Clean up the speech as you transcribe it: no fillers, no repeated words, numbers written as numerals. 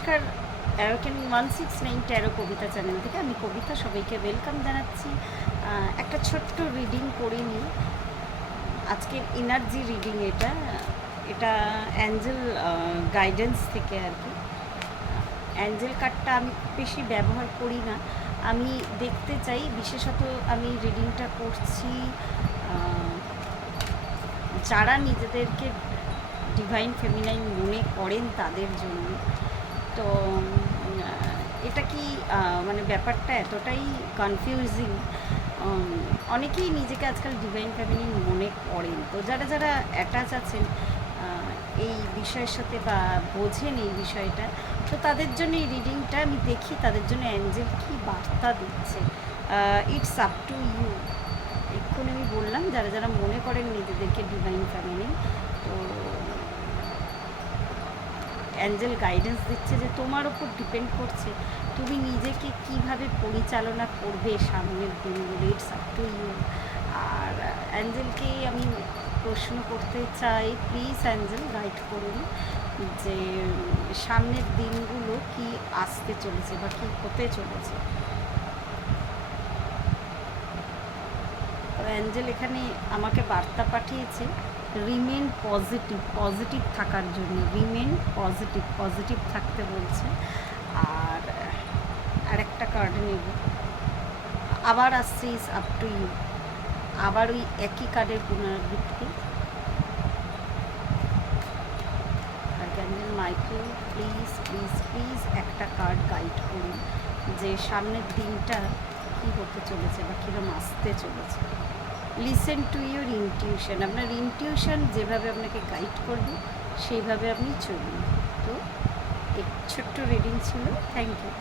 নমস্কার, অ্যাওয়াকেন 169 ট্যারো কবিতা চ্যানেল থেকে আমি কবিতা সবাইকে ওয়েলকাম জানাচ্ছি। একটা ছোট্ট রিডিং করে নিই। আজকের এনার্জি রিডিং এটা অ্যাঞ্জেল গাইডেন্স থেকে আর কি। অ্যাঞ্জেল কার্ডটা আমি খুব বেশি ব্যবহার করি না, আমি দেখতে চাই, বিশেষত আমি রিডিংটা করছি যারা নিজেদেরকে ডিভাইন ফেমিনাইন মনে করেন তাদের জন্য। তো এটা কি মানে ব্যাপারটা এতটাই কনফিউজিং, অনেকেই নিজেকে আজকাল ডিভাইন ফেমিনিন মনে করেন। তো যারা যারা অ্যাটাচ আছেন এই বিষয়ের সাথে বা বোঝেন এই বিষয়টা, তো তাদের জন্য এই রিডিংটা আমি দেখি তাদের জন্য অ্যাঞ্জেল কী বার্তা দিচ্ছে। It's up to you. এক্ষুনি আমি বললাম যারা যারা মনে করেন নিজেদেরকে ডিভাইন ফেমিনিন, তো অ্যাঞ্জেল গাইডেন্স দিচ্ছে যে তোমার ওপর ডিপেন্ড করছে তুমি নিজেকে কিভাবে পরিচালনা করবে সামনের দিনগুলো। It's up to you. আর অ্যাঞ্জেলকে আমি প্রশ্ন করতে চাই, প্লিজ অ্যাঞ্জেল গাইড করুন যে সামনের দিনগুলো কি আসতে চলেছে বা কী হতে চলেছে। তো অ্যাঞ্জেল এখানে আমাকে বার্তা পাঠিয়েছে রিমেন পজিটিভ, পজিটিভ থাকার জন্য। রিমেন পজিটিভ, পজিটিভ থাকতে বলছে। আর আরেকটা কার্ড নেব, আবার আসছে ইজ আপ টু ইউ, আবার ওই একই কার্ডের পুনরাবৃত্তি। Archangel Michael please please please একটা কার্ড গাইড করুন যে সামনের দিনটা কী হতে চলেছে বা কীরকম আসতে চলেছে। লিসেন টু ইউর ইনটিউশন, আপনার ইনটিউশন যেভাবে আপনাকে গাইড করবে সেইভাবে আপনি চলুন। তো এক ছোট্ট রিডিং ছিল, থ্যাংক ইউ।